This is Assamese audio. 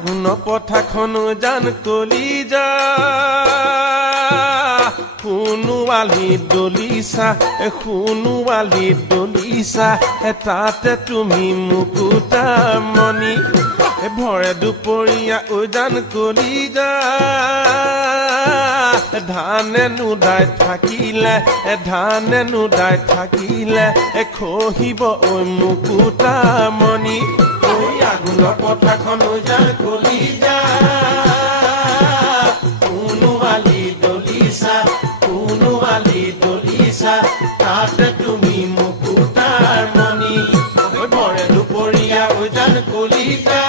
আগুন পথাখন জান কলিজা শুনোৱালি দলিছা শুনোৱালি দলিছা তাতে তুমি মুকুতা মণি ভৰে দুপৰীয়া ঐ জান কলিজা ধানে নুদাই থাকিলে খহিব ঐ মুকুতা মণি ঐ আগুন পথাখন জান কলিজা শুনোৱালি দলিছা তাতে তুমি মুকুতাৰ মণি ভৰে দুপৰীয়া ঐ জান কলিজা